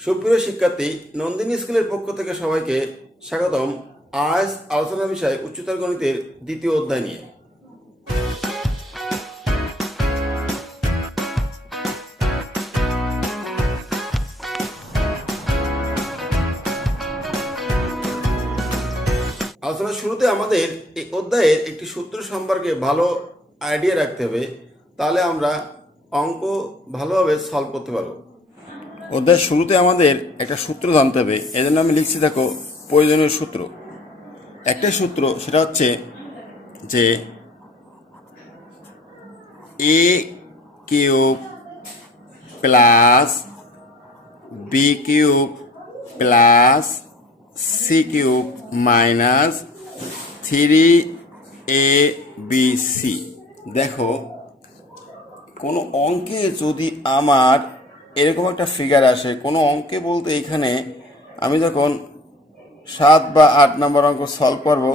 সুপ্রিয় শিক্ষার্থী, নন্দিনী স্কুলের পক্ষ থেকে সবাইকে স্বাগতম। আজ আলোচনা বিষয় উচ্চতর গণিতের দ্বিতীয় অধ্যায় নিয়ে। আলোচনার শুরুতে আমাদের এই অধ্যায়ের একটি সূত্র সম্পর্কে ভালো আইডিয়া রাখতে হবে, তাহলে আমরা অঙ্ক ভালোভাবে সলভ করতে পারবো। অধ্যায়ের শুরুতে আমাদের একটা সূত্র জানতে হবে, এজন্য আমি লিখছি দেখো প্রয়োজনীয় সূত্র। একটা সূত্র, সেটা হচ্ছে যে a cube plus b cube plus c cube minus 3abc। দেখো, কোনো অঙ্কে যদি আমার এরকম একটা ফিগার আসে, কোনো অঙ্কে বলতে এখানে আমি যখন 7 বা 8 নম্বর অঙ্ক সলভ করব,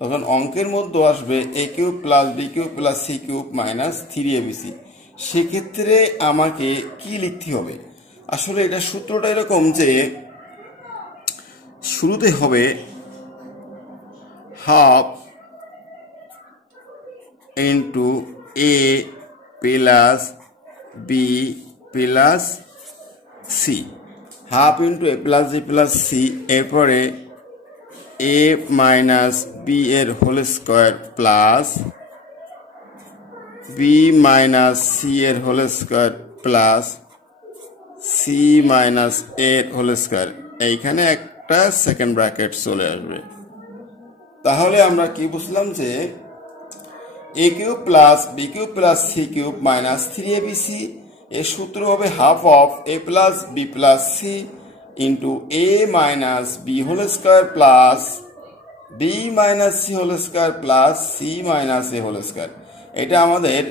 তখন অঙ্কের মধ্যে আসবে a cube plus b cube plus c cube minus 3abc। সেক্ষেত্রে আমাকে কি লিখতে হবে? আসলে এটা সূত্রটা এরকম যে শুরুতে হবে half into a plus b plus c, half into a plus b plus c, এরপরে এ মাইনাস বি এর whole square plus b minus c এর whole square plus c minus এর হোল স্কোয়ার। এইখানে একটা সেকেন্ড ব্র্যাকেট চলে আসবে। তাহলে আমরা কি বুঝলাম যে a cube plus b cube plus c cube minus 3abc এর সূত্র হবে half of a plus b plus c into a minus b whole square plus b minus c whole square plus c minus a whole square. এটা আমাদের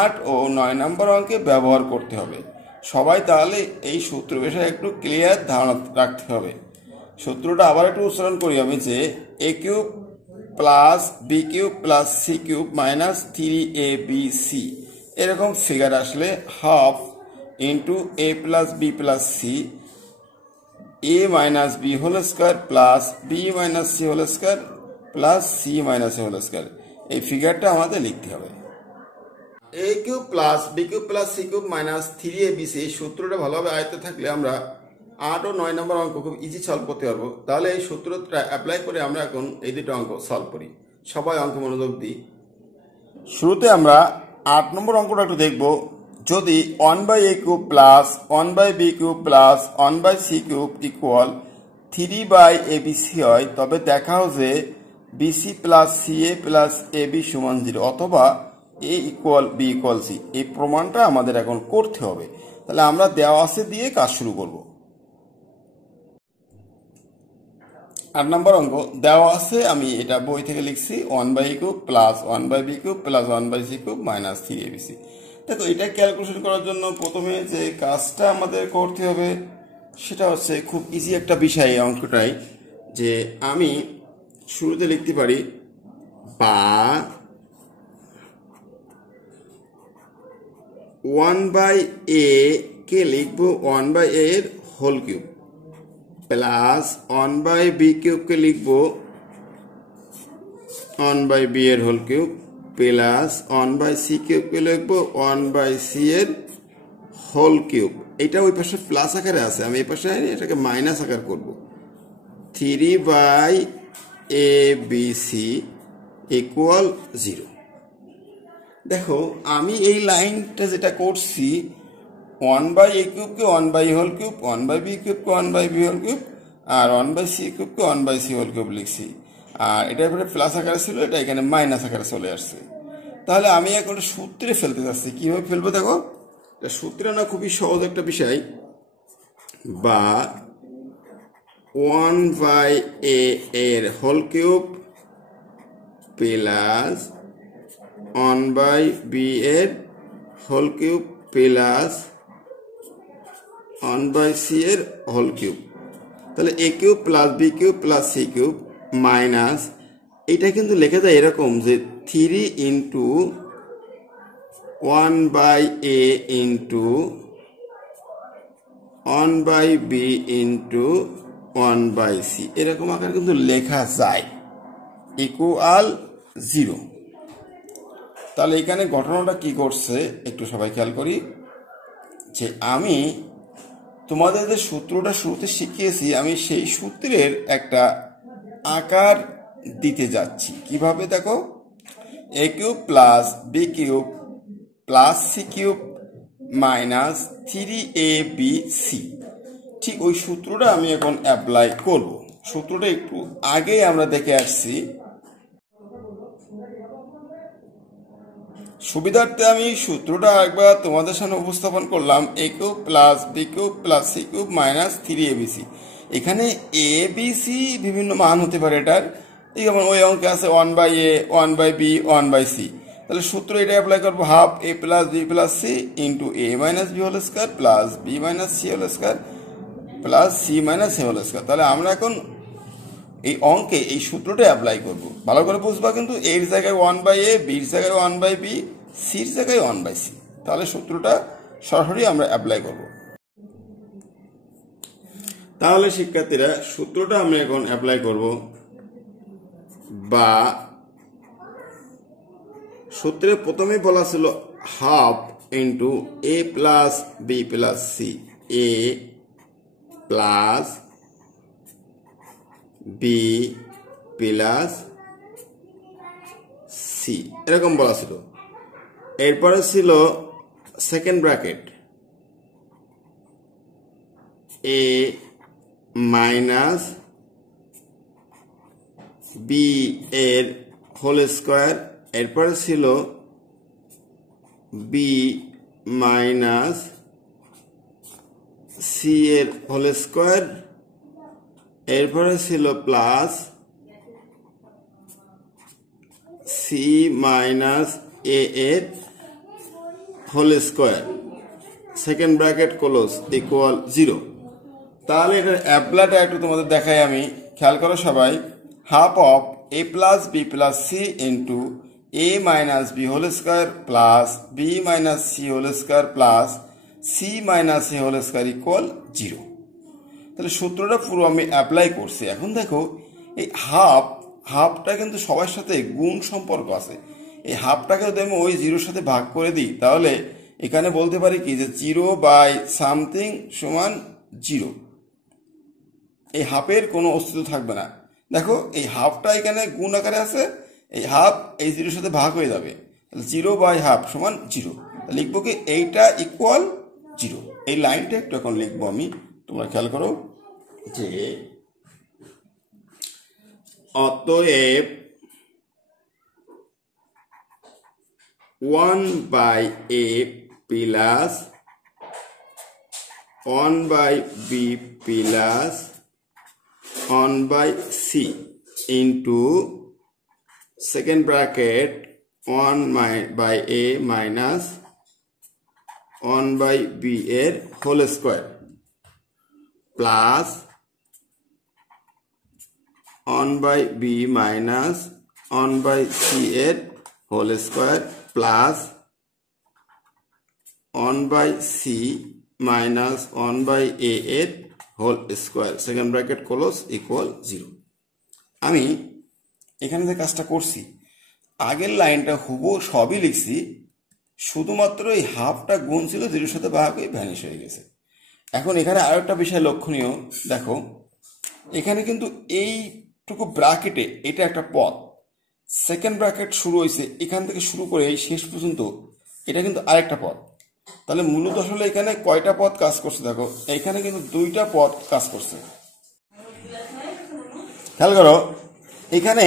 8 ও 9 নম্বর অঙ্কে ব্যবহার করতে হবে। সবাই তাহলে এই সূত্র বিষয়ে একটু ক্লিয়ার ধারণা রাখতে হবে। সূত্রটা আবার একটু উচ্চারণ করি আমি, যে a cube plus b cube plus c cube minus 3abc এরকম ফিগার আসলে half into a plus b plus c a minus b whole square plus b minus c whole square plus c minus a whole square. এই ফিগারটা আমাদের লিখতে হবে। A cube plus b cube plus c cube minus 3abc এই সূত্রটা ভালোভাবে আয়ত্তে থাকলে আমরা 8 ও 9 নম্বর অঙ্ক খুব ইজি সলভ করতে পারবো। তাহলে এই সূত্রটা অ্যাপ্লাই করে আমরা এখন এই দুটো অঙ্ক সলভ করি। সবাই অঙ্ক মনোযোগ দিই। শুরুতে আমরা 8 নম্বর অঙ্কটা একটু দেখব। যদি 1/a cube plus 1/b cube plus 1/c cube equal 3/abc হয়, তবে দেখাও যে bc plus ca plus ab সমান 0 অথবা a equal b equal c। এই প্রমাণটা আমাদের এখন করতে হবে। তাহলে আমরা দেওয়া আছে দিয়ে কাজ শুরু করব। 8 নম্বর অঙ্ক দেওয়া আছে, আমি এটা বই থেকে লিখছি 1/a cube plus 1/b cube plus 1/c cube minus 3abc। দেখো, এটা ক্যালকুলেশন করার জন্য প্রথমে যে কাজটা আমাদের করতে হবে সেটা হচ্ছে খুব ইজি একটা বিষয় এই অঙ্কটাই, যে আমি শুরুতে লিখতে পারি বা 1/a কে লিখবো 1/a এর হোল কিউব প্লাস 1/b কিউবকে লিখবো 1/b এর হোল কিউব প্লাস 1/c কিউবকে লিখবো 1/c এর হোল কিউব। এটা ওই পাশে প্লাস আকারে আছে, আমি এই পাশে এটাকে মাইনাস আকার করব। 3/abc equal 0। দেখো, আমি এই লাইনটা যেটা করছি 1/a কিউবকে 1/a হোল কিউব, 1/b কিউবকে 1/b হোল কিউব আর 1/c কিউবকে 1/c হোল কিউব লিখছি। আর এটার উপরে প্লাস আকারে ছিল, এটা এখানে মাইনাস আকারে চলে আসছে। তাহলে আমি এখন সূত্রে ফেলতে যাচ্ছি। কিভাবে ফেলবো দেখো, এটা সূত্রে না খুবই সহজ একটা বিষয়। বা 1/a এর হোল কিউব প্লাস 1/b এর হোল কিউব প্লাস 1/c এর হোল কিউব। তাহলে a cube plus b cube plus c cube minus, এটা কিন্তু লেখা যায় এরকম যে 3 into 1/a into 1/b into 1/c এরকম আকার কিন্তু লেখা যায় ইকুয়াল 0। তাহলে এখানে ঘটনাটা কি করছে একটু সবাই খেয়াল করি, যে আমি তোমাদের যে সূত্রটা শুরুতে শিখিয়েছি আমি সেই সূত্রের একটা আকার দিতে যাচ্ছি। কিভাবে দেখো, a cube plus b cube plus c cube minus 3abc, ঠিক ওই সূত্রটা আমি এখন অ্যাপ্লাই করব। সূত্রটা একটু আগেই আমরা দেখে আসছি, সুবিধার্থে আমি সূত্রটা একবার তোমাদের সামনে উপস্থাপন করলাম। a cube plus b cube plus c cube minus 3abc। এখানে এ বি সি বিভিন্ন মান হতে পারে এটার, যেমন ওই অঙ্কে আছে 1/a 1/b 1/c। তাহলে সূত্র এটা অ্যাপ্লাই করবো, half a plus b plus c into a minus b whole square plus b minus c whole square plus c minus a whole square. তাহলে আমরা এখন এই অঙ্কে এই সূত্রটা অ্যাপ্লাই করব। ভালো করে বুঝবা কিন্তু, এর জায়গায় 1/a, বির জায়গায় 1/b, সির জায়গায় 1/c। তাহলে সূত্রটা সরাসরি আমরা অ্যাপ্লাই করব। তাহলে শিক্ষার্থীরা সূত্রটা আমরা এখন অ্যাপ্লাই করব, বা সূত্রে প্রথমে বলা ছিল half into a plus b plus c, a plus b plus c এরকম বলা ছিল। এরপরে ছিল second bracket a minus b এর হোল স্কয়ার, এরপরে ছিল বি মাইনাস সি এর হোল স্কয়ার, এরপরে ছিল প্লাস সি মাইনাস এ এর whole square, second bracket close equal 0। তাহলে এটার অ্যাপ্লাইটা একটু তোমাদের দেখাই আমি, খেয়াল করো সবাই। Half of a plus b plus c into a minus b whole square plus b minus c whole square plus c minus a whole square equal 0। তাহলে সূত্রটা পুরো আমি অ্যাপ্লাই করছি। এখন দেখো এই হাফটা কিন্তু সবার সাথে গুণ সম্পর্ক আছে। এই হাফটাকে যদি আমি ওই 0-র সাথে ভাগ করে দিই, তাহলে এখানে বলতে পারি কি যে 0/something সমান 0। এই হাফের কোনো অস্তিত্ব থাকবে না। দেখো এই হাফটা এখানে গুণ আকারে আছে, এই হাফ এই 0-র সাথে ভাগ হয়ে যাবে, তাহলে 0/half সমান 0। লিখবো কি এইটা ইকুয়াল 0। এই লাইনটা একটু এখন লিখবো আমি, তোমরা খেয়াল করো যে অতএব 1/a plus 1/b plus 1/c into second bracket 1/a minus 1/b এর whole square plus 1/b minus 1/c এর whole square plus 1/c minus 1/a এর whole square, second bracket close equal 0। আমি এখানে যে কাজটা করছি, আগের লাইনটা হুবহু সবই লিখছি, শুধুমাত্র এই হাফটা গুণ ছিল 0-র সাথে ভাগ হয়ে ভ্যানিশ হয়ে গেছে। এখন এখানে আরো একটা বিষয় লক্ষণীয়, দেখো এখানে কিন্তু এইটুকু ব্র্যাকেটে এটা একটা পদ, সেকেন্ড ব্র্যাকেট শুরু হয়েছে এখান থেকে শুরু করে এই শেষ পর্যন্ত এটা কিন্তু আরেকটা পদ। তাহলে মূলত আসলে এখানে কয়টা পদ কাজ করছে দেখো, এখানে কিন্তু 2টা পদ কাজ করছে। খেয়াল করো এখানে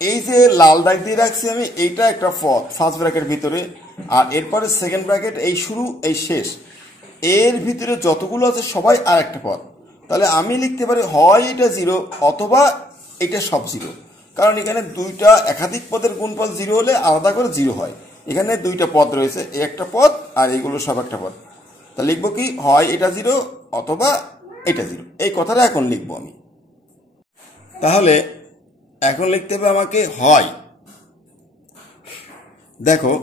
এই যে লাল দাগ দিয়ে রাখছি আমি, এইটা একটা পদ ফার্স্ট ব্র্যাকেট ভিতরে, আর এরপরে সেকেন্ড ব্র্যাকেট এই শুরু এই শেষ, এর ভিতরে যতগুলো আছে সবাই আর একটা পদ। তাহলে আমি লিখতে পারি হয় এটা 0 অথবা এটা সব 0, কারণ এখানে দুইটা একাধিক পদের গুণফল 0 হলে আলাদা করে 0 হয়। এখানে 2টা পদ রয়েছে, এই একটা পদ আর এইগুলো সব একটা পদ। তা লিখবো কি হয় এটা 0 অথবা এটা 0, এই কথাটা এখন লিখবো আমি। তাহলে এখন লিখতে হবে আমাকে হয়, দেখো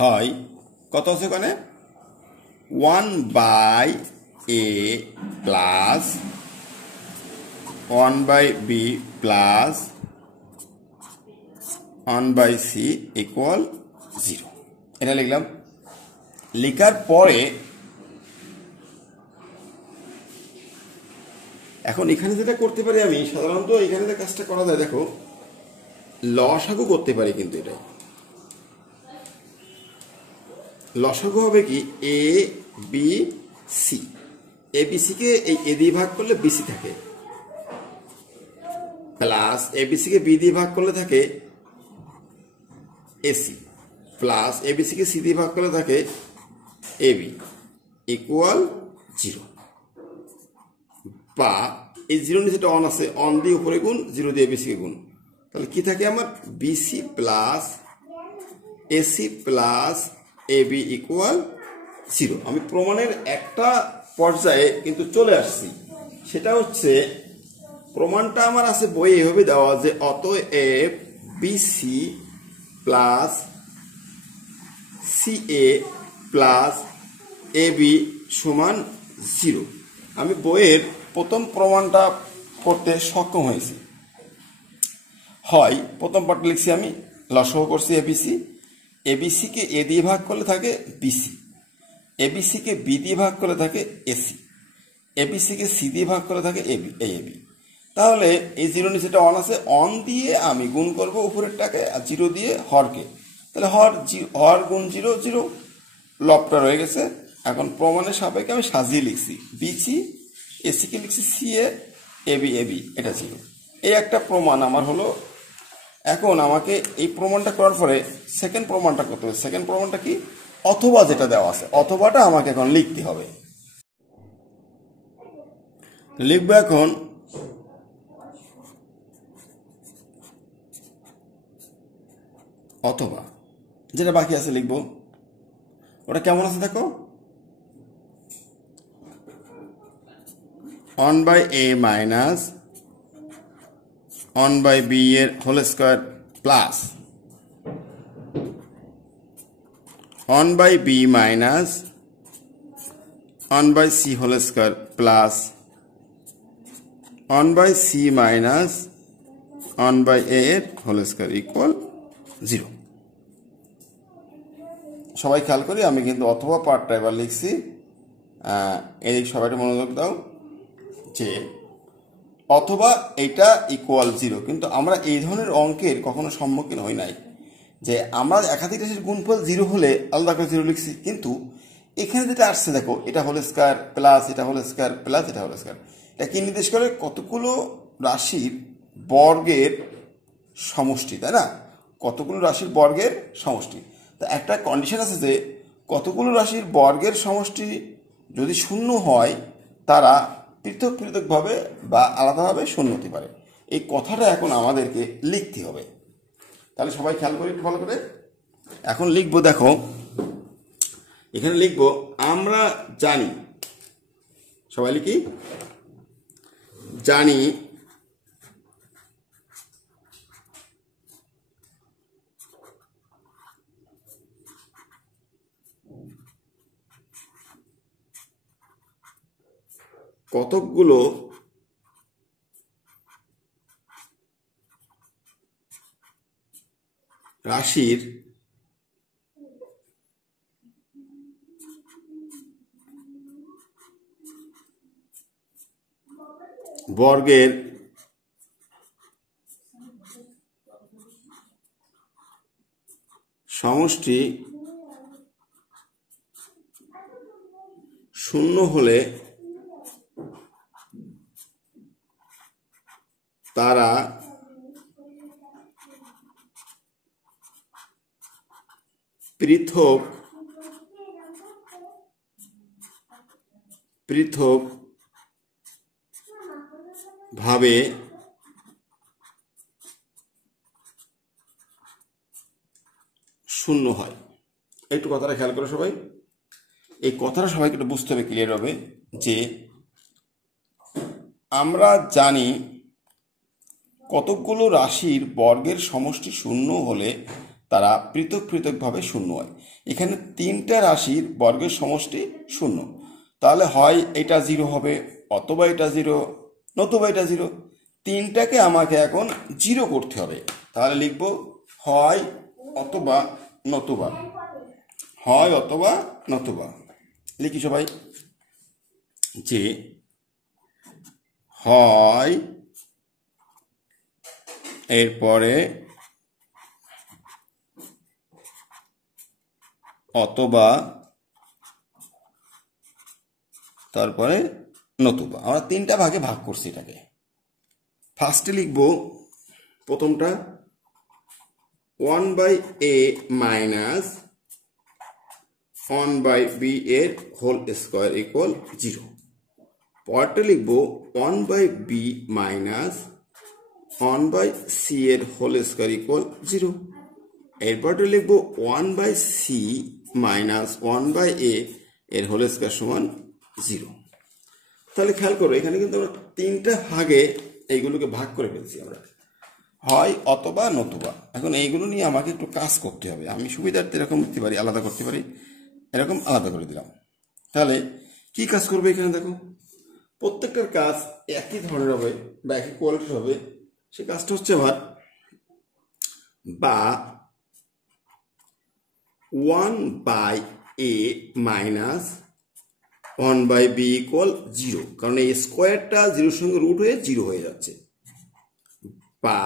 হয় কত আছে ওখানে 1/a plus 1/b plus 1/c equal 0। এটা লিখলাম। লেখার পরে এখন এখানে যেটা করতে পারি আমি সাধারণত এখানে যে কাজটা করা যায় দেখো, লসাগু করতে পারি, কিন্তু এটা লসাগু হবে কি A B C, A B C K এই এ দিয়ে ভাগ করলে বিসি থাকে, plus A B C K B দিয়ে ভাগ করলে থাকে AC, plus A B C K C দিয়ে ভাগ করলে থাকে এ বি ইকুয়াল 0। বা এই 0 নিচে অন আছে, অন দিয়ে উপরে গুণ, 0 দিয়ে এবিসি কে গুণ, তাহলে কি থাকে আমার bc plus ac plus ab equal 0। আমি প্রমাণের একটা পর্যায়ে কিন্তু চলে আসছি, সেটা হচ্ছে প্রমাণটা আমার আছে বইয়ে এভাবে দেওয়া যে অতএব bc plus ca plus ab সমান 0। আমি বইয়ের প্রথম প্রমাণটা করতে সক্ষম হয়েছি। হয় প্রথম পার্ট লিখছি আমি, লসাগু করছি এবিসি, এবিসি কে এ দিয়ে ভাগ করলে থাকে বিসি, এবিসি কে বি দিয়ে ভাগ করলে থাকে এসি, এবিসি কে সি দিয়ে ভাগ করলে থাকে এবি, এবি। তাহলে এই 0 নিচেটা অন আছে, অন দিয়ে আমি গুণ করব উপরেরটাকে, আর 0 দিয়ে হরকে, তাহলে হর গুণ 0 0, লবটা রয়ে গেছে। এখন প্রমাণের সাপেক্ষে আমি সাজিয়ে লিখছি, বিসি এসি কে লিখছি সি এ, এবি এবি, এটা 0। এই একটা প্রমাণ আমার হলো। এখন আমাকে এই প্রমাণটা করার পরে সেকেন্ড প্রমাণটা করতে হবে। সেকেন্ড প্রমাণটা কি, অথবা যেটা দেওয়া আছে, অথবাটা আমাকে এখন লিখতে হবে। লিখবো এখন অথবা, যেটা বাকি আছে লিখবো। ওটা কেমন আছে দেখো, 1/a মাইনাস 1/b এর whole square plus 1/b minus 1/c whole square plus 1/c minus 1/a এর হোল স্কয়ার ইকুয়াল 0। সবাই খেয়াল করি, আমি কিন্তু অথবা পার্টটা এবার লিখছি। এই সবাইটা মনোযোগ দাও যে অথবা এটা ইকুয়াল 0, কিন্তু আমরা এই ধরনের অঙ্কের কখনো সম্মুখীন হই নাই যে আমরা একাধিক রাশির গুণফল 0 হলে আলাদা করে 0 লিখছি। কিন্তু এখানে যেটা আসছে দেখো, এটা হোল স্কয়ার প্লাস এটা হোল স্কয়ার প্লাস এটা হোল স্কয়ার, এটা কি নির্দেশ করে, কতগুলো রাশির বর্গের সমষ্টি, তাই না? কতগুলো রাশির বর্গের সমষ্টি। তা একটা কন্ডিশন আছে যে কতগুলো রাশির বর্গের সমষ্টি যদি 0 হয় তারা পৃথক পৃথকভাবে বা আলাদাভাবে 0 হতে পারে। এই কথাটা এখন আমাদেরকে লিখতে হবে। তাহলে সবাই খেয়াল করে একটু ভালো করে এখন লিখবো। দেখো এখানে লিখবো, আমরা জানি, সবাই লিখি, জানি কতকগুলো রাশির বর্গের সমষ্টি 0 হলে তারা পৃথক পৃথক ভাবে 0 হয়। একটু কথাটা খেয়াল করো সবাই, এই কথাটা সবাইকে একটু বুঝতে হবে ক্লিয়ার হবে যে আমরা জানি কতকগুলো রাশির বর্গের সমষ্টি 0 হলে তারা পৃথক পৃথকভাবে শূন্য হয়। এখানে তিনটা রাশির বর্গের সমষ্টি শূন্য, তাহলে হয় এটা জিরো হবে, অথবা এটা জিরো, নতুবা এটা জিরো। তিনটাকে আমাকে এখন জিরো করতে হবে, তাহলে লিখব হয় অথবা নতুবা, হয় অথবা নতুবা। লিখি সবাই যে হয়, এরপরে অথবা, তারপরে নতুবা। আমরা তিনটা ভাগে ভাগ করছি এটাকে। ফার্স্টে লিখব প্রথমটা 1/a মাইনাস 1/b এর হোল স্কোয়ার ইকুয়াল 0। পরেরটা লিখব 1/b মাইনাস 1/c এর হোল স্কোয়ার ইকুয়াল 0। এরপরটা লিখব 1/c মাইনাস 1/a এর হোল স্কোয়ার সমান 0। তাহলে খেয়াল করো, এখানে কিন্তু আমরা তিনটা ভাগে এইগুলোকে ভাগ করে ফেলছি আমরা, হয় অথবা নতুবা। এখন এইগুলো নিয়ে আমাকে একটু কাজ করতে হবে। আমি সুবিধার্থে এরকম করতে পারি, আলাদা করতে পারি, এরকম আলাদা করে দিলাম। তাহলে কি কাজ করবে এখানে দেখো, প্রত্যেকটার কাজ একই ধরনের হবে বা একই কোয়ালিটির হবে। সে কাজটা হচ্ছে আমার বা 1/a মাইনাস 1/b ইকুয়াল 0, কারণ এই স্কোয়ারটা জিরোর সঙ্গে রুট হয়ে 0 হয়ে যাচ্ছে। বা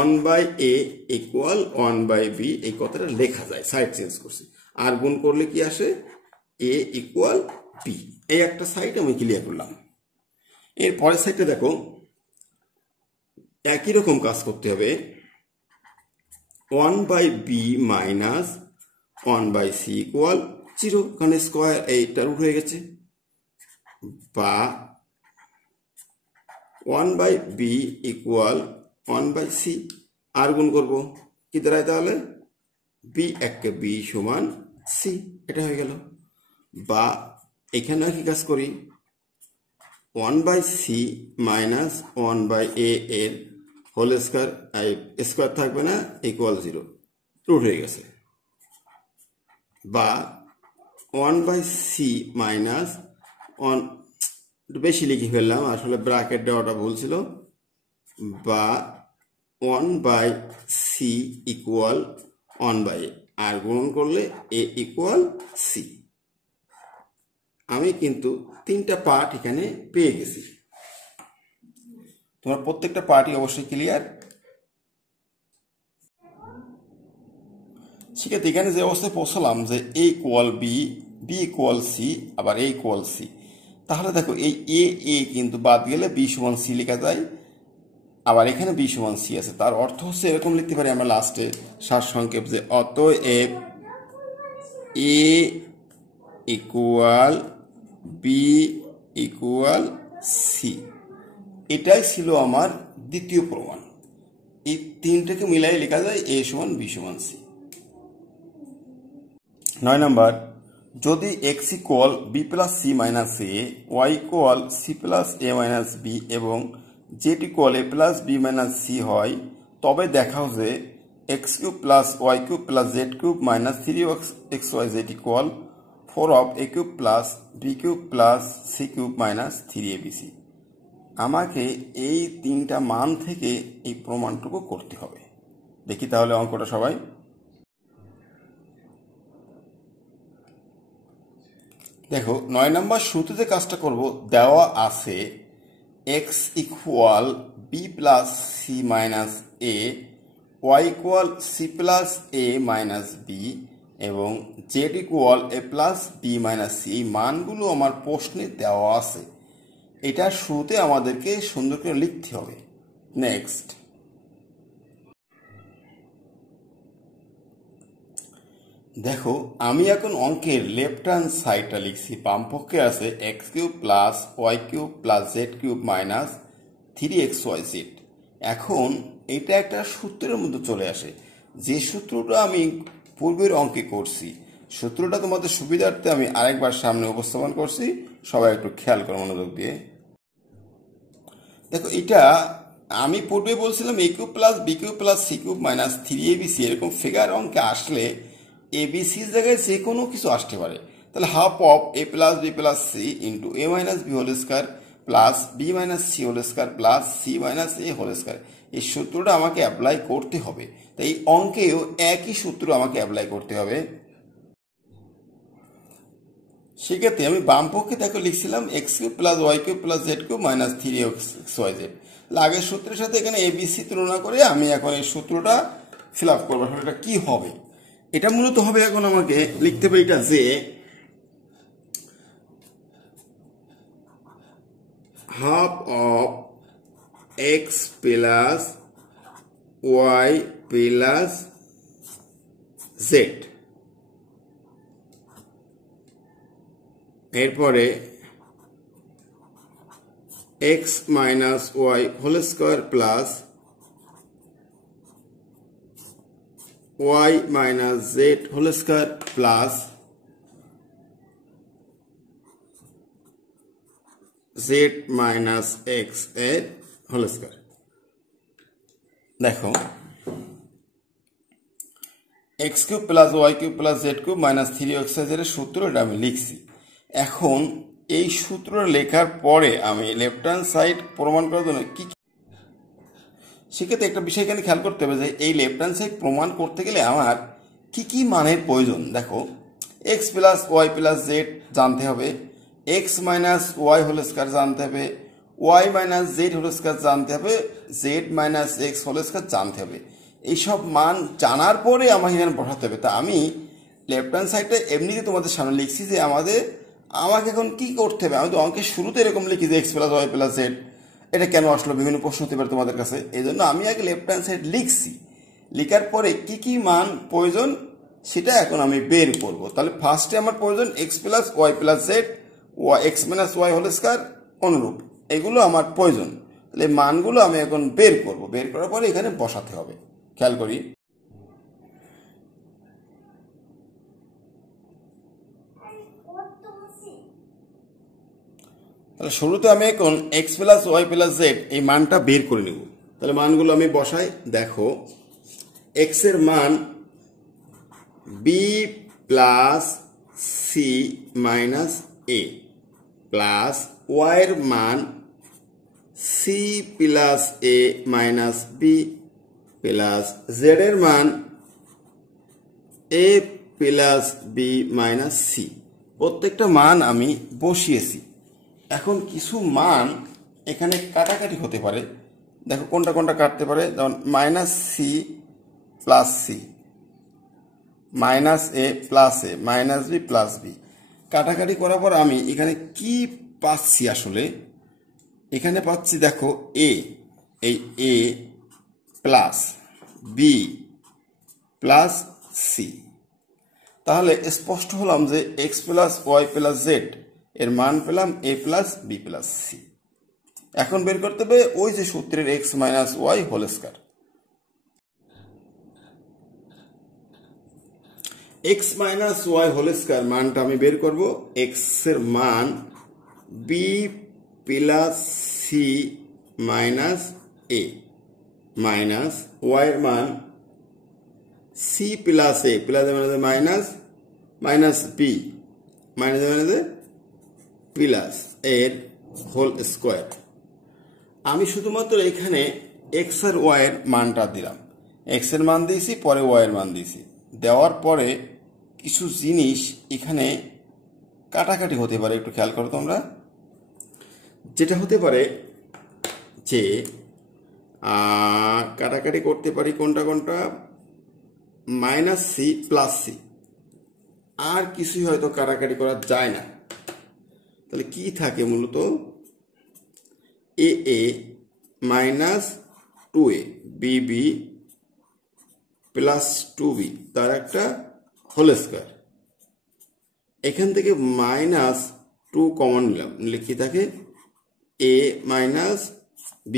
1/a ইকুয়াল 1/b, এই কথাটা লেখা যায়, সাইড চেঞ্জ করছি। আর গুণ করলে কি আসে, a ইকুয়াল b। এই একটা সাইড আমি ক্লিয়ার করলাম। এর পরের সাইডটা দেখো, একই রকম কাজ করতে হবে। 1/b মাইনাস 1/c ইকুয়াল 0, কারণ স্কোয়ার এইটা রুট হয়ে গেছে। বা 1/b ইকুয়াল 1/c, আর গুণ করবো কি দাঁড়ায় তাহলে, b একটা b সমান c, এটা হয়ে গেল। বা এখানে কি কাজ করি, 1/c মাইনাস 1/a এর হোল স্কোয়ার, স্কোয়ার থাকবে না, ইকুয়াল 0, রুট হয়ে গেছে। বা 1/c মাইনাস 1, একটু বেশি লিখে ফেললাম, আসলে ব্র্যাকেট দেওয়াটা ভুল ছিল। বা 1/c ইকুয়াল 1/a, আর গুণ করলে a ইকুয়াল c। আমি কিন্তু তিনটা পার্ট এখানে পেয়ে গেছি। তোমার প্রত্যেকটা পার্টই অবশ্যই ক্লিয়ার। ঠিক আছে, এখানে যে অবস্থায় পৌঁছলাম যে a equal b, b equal c, আবার a ইকুয়াল c, তাহলে দেখো এই a কিন্তু বাদ গেলে b সমান c লেখা যায়। আবার এখানে b সমান c আছে, তার অর্থ হচ্ছে এরকম লিখতে পারি আমরা লাস্টে সারসংক্ষেপ যে অতএব a equal b equal c। এটাই ছিল আমার দ্বিতীয় প্রমাণ। এই তিনটাকে মিলাই লেখা যায় a সমান b সমান c। 9 নম্বর, যদি x equal b plus c minus a, y equal c plus a minus b এবং z equal a plus b minus c হয়, তবে দেখাও যে x cube plus y cube plus z cube minus 3xyz equal 4 of a cube plus b cube plus c cube minus 3abc। আমাকে এই তিনটা মান থেকে এই প্রমাণটুকু করতে হবে। দেখি তাহলে অঙ্কটা সবাই। দেখো 9 নম্বর শুরুতে যে কাজটা করব, দেওয়া আছে x equal b plus c minus a, y equal c plus a minus b এবং z equal a plus b minus c। এই মানগুলো আমার প্রশ্নে দেওয়া আছে, এটা শুরুতে আমাদেরকে সুন্দর করে লিখতে হবে। নেক্সট, দেখো আমি এখন অঙ্কের লেফট হ্যান্ড সাইডটা লিখছি। বাম পক্ষে আছে x cube plus y cube plus z cube minus 3xyz। এখন এটা একটা সূত্রের মধ্যে চলে আসে, যে সূত্রটা আমি পূর্বের অঙ্কে করছি। সূত্রটা তোমাদের সুবিধার্থে আমি আরেকবার সামনে উপস্থাপন করছি, সবাই একটু খেয়াল করো মনোযোগ দিয়ে। দেখো এটা আমি পূর্বে বলছিলাম a cube plus b cube plus c cube minus 3abc এরকম ফিগার অঙ্কে আসলে abcর জায়গায় যে কোনো কিছু আসতে পারে। তাহলে half of a plus b plus c into a minus b whole square plus b minus c whole square plus c minus a whole square, এই সূত্রটা আমাকে অ্যাপ্লাই করতে হবে। তাই এই অঙ্কেও একই সূত্র আমাকে অ্যাপ্লাই করতে হবে। সেক্ষেত্রে আমি বাম পক্ষে দেখো লিখছিলাম x cube plus y cube plus z cube minus 3xy/z। আগের সূত্রের সাথে এখানে এবিসি তুলনা করে আমি এখন এই সূত্রটা ফিল আপ করবো। এটা কি হবে? এটা মূলত হবে, এখন আমাকে লিখতে হবে এটা যে half of x plus y plus z, এরপরে x minus y whole square plus y minus z whole square plus z minus x এর হোল স্কয়ার। দেখো x cube plus y cube plus z cube minus 3xy/z এর সূত্র এটা আমি লিখছি। এখন এই সূত্র লেখার পরে আমি লেফট হ্যান্ড সাইড প্রমাণ করার জন্য কি, সেক্ষেত্রে একটা বিষয় এখানে খেয়াল করতে হবে যে এই লেফট হ্যান্ড সাইড প্রমাণ করতে গেলে আমার কি কি মানের প্রয়োজন। দেখো x plus y plus z জানতে হবে, x minus y whole square জানতে হবে, y minus z whole square জানতে হবে, z minus x whole square জানতে হবে। এইসব মান জানার পরে আমাকে এখানে বসাতে হবে। তা আমি লেফট হ্যান্ড সাইডটা এমনিতে তোমাদের সামনে লিখছি যে আমাকে এখন কি করতে হবে। আমি তো অঙ্কের শুরুতে এরকম লিখি যে x plus y plus z, এটা কেন আসলো বিভিন্ন প্রশ্ন হতে পারে তোমাদের কাছে। এই জন্য আমি আগে লেফট হ্যান্ড সাইড লিখছি, লিখার পরে কি কি মান প্রয়োজন সেটা এখন আমি বের করব। তাহলে ফার্স্টে আমার প্রয়োজন x plus y plus z, x minus y whole square অনুরূপ, এগুলো আমার প্রয়োজন। তাহলে মানগুলো আমি এখন বের করব, বের করার পরে এখানে বসাতে হবে। খেয়াল করি, তাহলে শুরুতে আমি এখন x plus y plus z এই মানটা বের করে নেব। তাহলে মানগুলো আমি বসাই। দেখো এক্স এর মান b plus c minus a plus Y এর মান c plus a minus b plus z এর মান a plus b minus C. প্রত্যেকটা মান আমি বসিয়েছি। এখন কিছু মান এখানে কাটাকাটি হতে পারে। দেখো কোনটা কোনটা কাটতে পারে, যেমন minus c plus c, minus a plus a, minus b plus b, কাটাকাটি করার পর আমি এখানে কি পাচ্ছি? আসলে এখানে পাচ্ছি দেখো এ, এই a plus b plus c. তাহলে স্পষ্ট হলাম যে x plus y plus z এর মান পেলাম a plus b plus c. এখন বের করতে হবে ওই যে সূত্রের x minus y whole square. X minus y whole square মানটা আমি বের করব। এক্স এর মান b plus c minus a minus y এর মান c plus a plus minus minus b minus plus এর হোল স্কয়ার। আমি শুধুমাত্র এখানে এক্স আর ওয়াই এর মানটা দিলাম। এক্স এর মান দিয়েছি, পরে ওয়াই এর মান দিয়েছি। দেওয়ার পরে কিছু জিনিস এখানে কাটাকাটি হতে পারে, একটু খেয়াল করো তোমরা। যেটা হতে পারে যে কাটাকাটি করতে পারি কোনটা কোনটা, মাইনাস সি প্লাস সি, আর কিছুই হয়তো কাটাকাটি করা যায় না। তাহলে কি থাকে মূলত a a minus 2a bb plus 2b তার একটা হোল স্কয়ার। এখান থেকে মাইনাস 2 কমন নিলাম, লিখি থাকে a minus b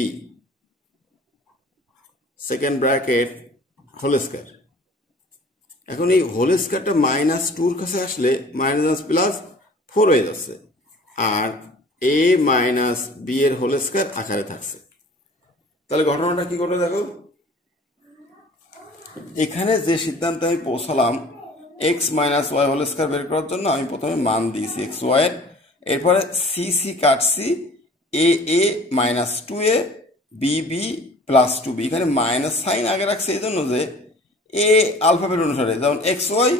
second bracket whole square. এখন এই হোল স্কয়ারটা মাইনাস 2 এর কাছে আসলে মাইনাস প্লাস 4 হয়ে যাচ্ছে, আর a মাইনাস বি এর হোল স্কয়ার আকারে থাকছে। তাহলে ঘটনাটা কি ঘটে দেখো, এখানে যে সিদ্ধান্তে আমি পৌঁছালাম x minus y whole square বের করার জন্য, আমি প্রথমে মান দিয়েছি এক্স ওয়াই এর, এরপরে সি সি কাটছি, a a minus two a, b b plus two b, এখানে মাইনাস সাইন আগে রাখছে এই জন্য যে এ আলফাবেট অনুসারে, যেমন এক্স ওয়াই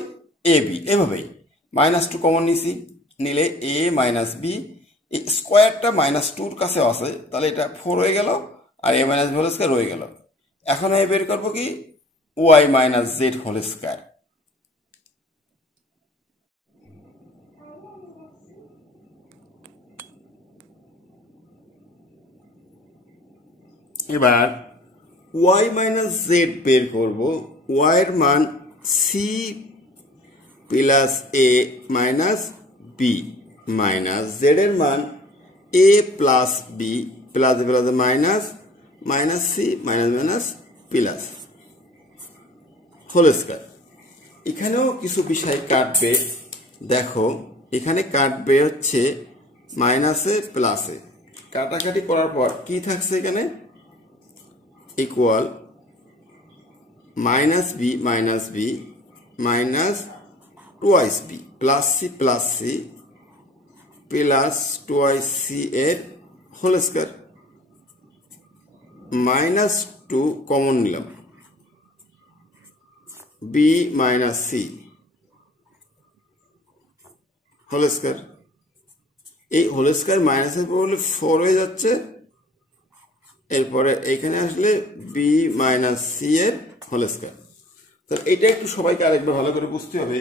এ বি, এভাবেই মাইনাস টু কমন নিছি, নিলে এ মাইনাস বি, এই স্কোয়ারটা মাইনাস টুর কাছে আছে, তাহলে এটা ফোর হয়ে গেল, আর a minus b whole square রয়ে গেল। এখন আমি বের করবো কি, y minus z whole square. এবার ওয়াই মাইনাস জেড বের করব, ওয়াই এর মান c plus a minus b minus z এর মান a plus b plus plus minus minus c minus minus plus whole square. এখানেও কিছু বিষয় কাটবে, দেখো এখানে কাটবে হচ্ছে মাইনাসে প্লাসে, কাটাকাটি করার পর কি থাকছে এখানে, equal minus b minus twice b plus c plus twice c এর whole square, minus two common নিলাম, b minus c whole square, এই হোল স্কয়ার মাইনাসের পর হলে ফোর হয়ে যাচ্ছে, এরপরে এখানে আসলে বি মাইনাস সি এর হোল স্কয়ার। তাহলে এটা একটু সবাইকে আরেকবার ভালো করে বুঝতে হবে।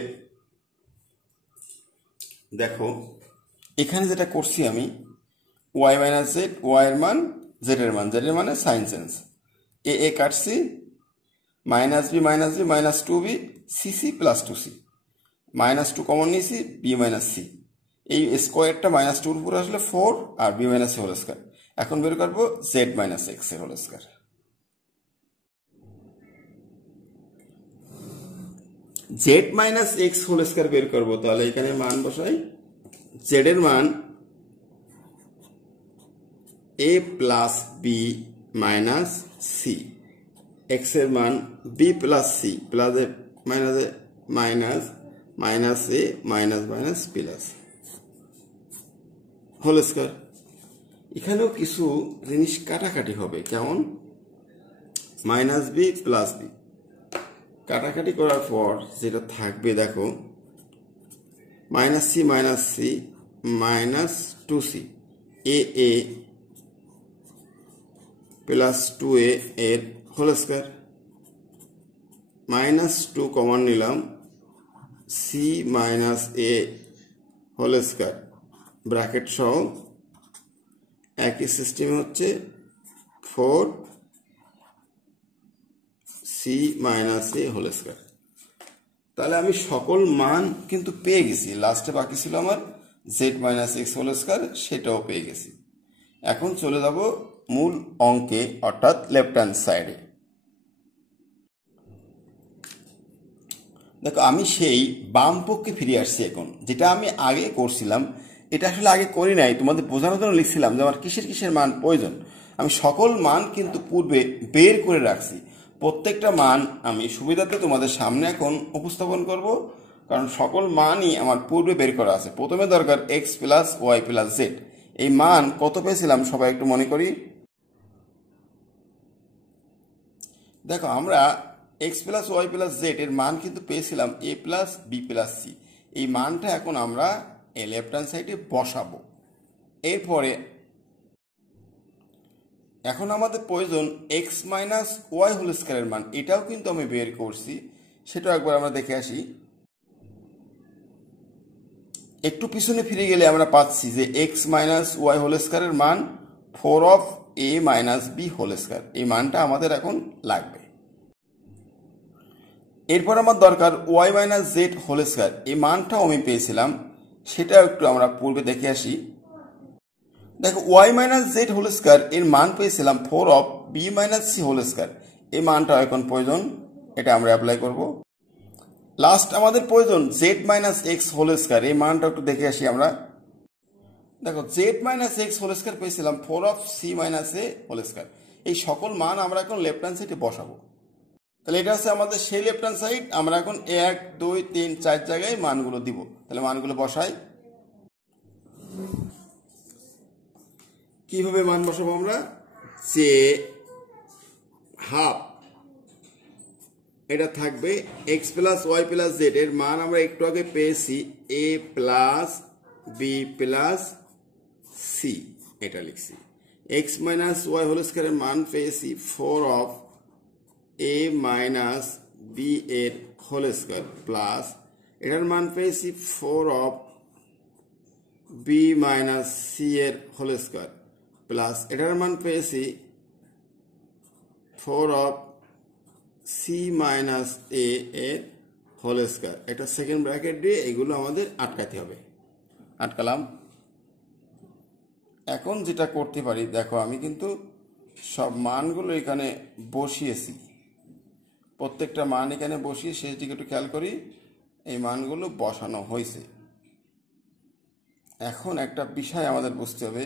দেখো এখানে যেটা করছি আমি, ওয়াই মাইনাস জেড, ওয়াই এর মান জেড এর মান, জেড এর মানে সাইন চেঞ্জ, এ এ কাটছি, minus b minus two b, c c plus two c, minus two common নিয়েছি, বি মাইনাস সি, এই স্কোয়ারটা মাইনাস টুর উপরে আসলে ফোর, আর b minus c whole square. এখন বের করবো জেড মাইনাস এক্স এর whole square. Z minus x whole square বের করবো, তাহলে এখানে মান বসাই, জেড এর মান a plus b minus c, x এর মান b plus c plus a minus minus a minus minus plus whole square. এখানেও কিছু জিনিস কাটাকাটি হবে, কেমন, মাইনাস বি প্লাস বি, কাটাকাটি করার পর যেটা থাকবে দেখো, minus c minus two c, a a plus two a এর whole square, minus two common নিলাম, c minus a whole square bracket সহ, একই সিস্টেম হচ্ছে four c minus a whole square. তাহলে আমি সকল মান কিন্তু পেয়ে গেছি, লাস্টে বাকি ছিল আমার z minus x whole square, সেটাও পেয়ে গেছি। এখন চলে যাব মূল অঙ্কে, অর্থাৎ লেফট হ্যান্ড সাইডে। দেখো আমি সেই বাম পক্ষে ফিরে আসছি এখন, যেটা আমি আগে করছিলাম, এটা আসলে আগে করি নাই, তোমাদের বোঝানোর জন্য লিখছিলাম যে আমার কিসের কিসের মান প্রয়োজন। আমি সকল মান কিন্তু পূর্বে বের করে রাখছি, প্রত্যেকটা মান আমি সুবিধাতে তোমাদের সামনে এখন উপস্থাপন করব, কারণ সকল মানই আমার পূর্বে বের করা আছে। প্রথমে দরকার x plus y plus z, এই মান কত পেয়েছিলাম সবাই একটু মনে করি। দেখো আমরা x plus y plus z এর মান কিন্তু পেয়েছিলাম a plus b plus c, এই মানটা এখন আমরা এই লেফট হ্যান্ড সাইডে বসাবো। এরপরে এখন আমাদের প্রয়োজন এক্স মাইনাস ওয়াই হোল স্কয়ারের মান, এটাও কিন্তু আমি বের করছি, সেটাও একবার আমরা দেখে আসি। একটু পিছনে ফিরে গেলে আমরা পাচ্ছি যে এক্স মাইনাস ওয়াই হোল স্কয়ারের মান four of a minus b whole square, এই মানটা আমাদের এখন লাগবে। এরপর আমার দরকার y minus z whole square, এই মানটাও আমি পেয়েছিলাম, সেটাও একটু আমরা পূর্বে দেখে আসি। দেখো y minus z whole square এর মান পেয়েছিলাম four of b minus c whole square, এই মানটাও এখন প্রয়োজন, এটা আমরা অ্যাপ্লাই করব। লাস্ট আমাদের প্রয়োজন z minus x whole square, এই মানটা একটু দেখে আসি আমরা। দেখো z minus x whole square পেয়েছিলাম four of c minus a whole square, এই সকল মান আমরা এখন লেফট হ্যান্ড সাইডে বসাবো। তাহলে এটা হচ্ছে আমাদের সেই লেফট হ্যান্ড সাইড। আমরা এখন 1 2 3 4 জায়গায় মানগুলো দিব। তাহলে মানগুলো বসাই। কিভাবে মান বসাবো আমরা? যে হাফ এটা থাকবে x plus y plus z, এর মান আমরা একটু আগে পেয়েছি a plus b plus c, এটা লিখছি। x মাইনাস ওয়াই হোল স্কয়ারের মান পেয়েছি 4 অফ a মাইনাস বি এর হোল স্কয়ার প্লাস এটার মান পেয়েছি 4 অফ বি মাইনাস সি এর হোল স্কয়ার প্লাস এটার মান পেয়েছি 4 অফ সি মাইনাস এ এর হোল স্কয়ার। এটা সেকেন্ড ব্র্যাকেট দিয়ে এগুলো আমাদের আটকাতে হবে। আটকালাম। এখন যেটা করতে পারি, দেখো আমি কিন্তু সব মানগুলো এখানে বসিয়েছি, প্রত্যেকটা মান এখানে বসিয়ে শেষ দিকে একটু খেয়াল করি, এই মানগুলো বসানো হয়েছে। এখন একটা বিষয় আমাদের বুঝতে হবে,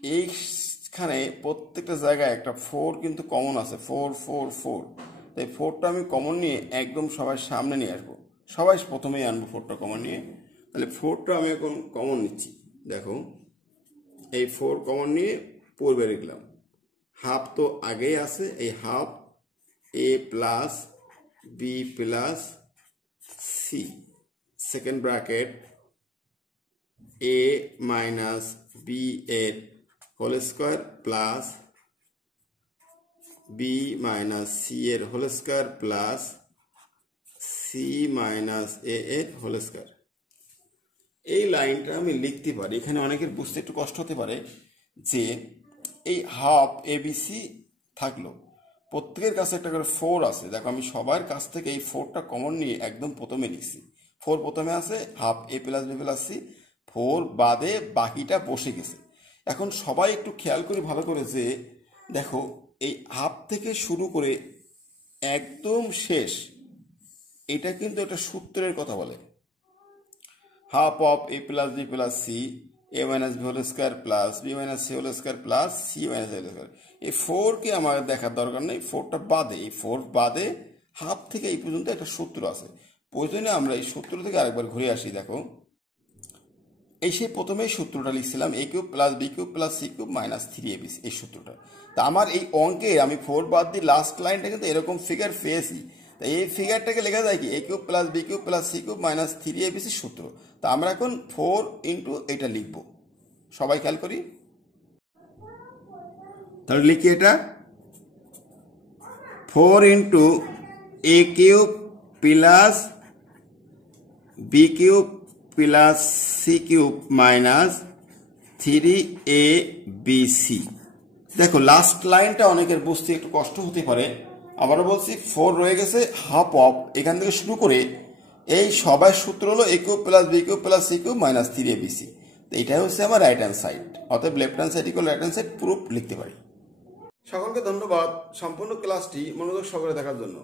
এইখানে প্রত্যেকটা জায়গায় একটা 4 কিন্তু কমন আছে, 4 4 4। তাই 4টা আমি কমন নিয়ে একদম সবাই সামনে নিয়ে আসবো। সবাই প্রথমেই আনবো 4টা কমন নিয়ে। তাহলে 4টা আমি এখন কমন নিচ্ছি। দেখো এই 4 কমন নিয়ে পূর্বে লিখলাম। হাফ তো আগেই আছে, এই half a plus b plus c, second bracket a minus b এর whole square plus b minus c এর whole square plus c minus a এর হোল স্কয়ার। এই লাইনটা আমি লিখতে পারি। এখানে অনেকের বুঝতে একটু কষ্ট হতে পারে যে এই হাফ এ বি সি থাকলো, প্রত্যেকের কাছে একটা করে 4 আছে। দেখো আমি সবার কাছ থেকে এই 4টা কমন নিয়ে একদম প্রথমে লিখছি। 4 প্রথমে আছে, half a plus b plus C, 4 বাদে বাকিটা বসে গেছে। এখন সবাই একটু খেয়াল করি ভালো করে যে দেখো এই হাফ থেকে শুরু করে একদম শেষ, এটা কিন্তু একটা সূত্রের কথা বলে। Half of a plus b plus c a minus b whole square plus b minus c whole square plus c minus a whole square. এই 4কে আমার দেখার দরকার নেই, 4টা বাদে, এই 4 বাদে হাফ থেকে এই পর্যন্ত একটা সূত্র আছে। প্রয়োজনে আমরা এই সূত্র থেকে আরেকবার ঘুরে আসি। দেখো এই সেই প্রথমেই সূত্রটা লিখছিলাম, a cube plus b cube plus c cube minus 3ab, এই সূত্রটা। তা আমার এই অঙ্কে আমি 4 বাদ দিয়ে লাস্ট লাইনটা কিন্তু এরকম ফিগার পেয়েছি। তাই এই ফিগারটাকে লেখা যায় কি, a cube plus b cube plus c cube minus 3abc সূত্র। তা আমরা এখন 4 ইন্টু এটা লিখবো। সবাই খেয়াল করি, তাহলে লিখি এটা 4 into a cube plus b cube plus c cube minus 3abc। দেখো লাস্ট লাইনটা অনেকের বুঝতে একটু কষ্ট হতে পারে। আবারও বলছি, 4 রয়ে গেছে, হাফ অফ এখান থেকে শুরু করে এই সবার সূত্র হলো a cube plus b cube plus c cube minus 3abc। এটাই হচ্ছে আমার রাইট হ্যান্ড সাইড, অতএব left hand side equal right hand side proof লিখতে পারি। সকলকে ধন্যবাদ সম্পূর্ণ ক্লাসটি মনোযোগ সহকারে দেখার জন্য।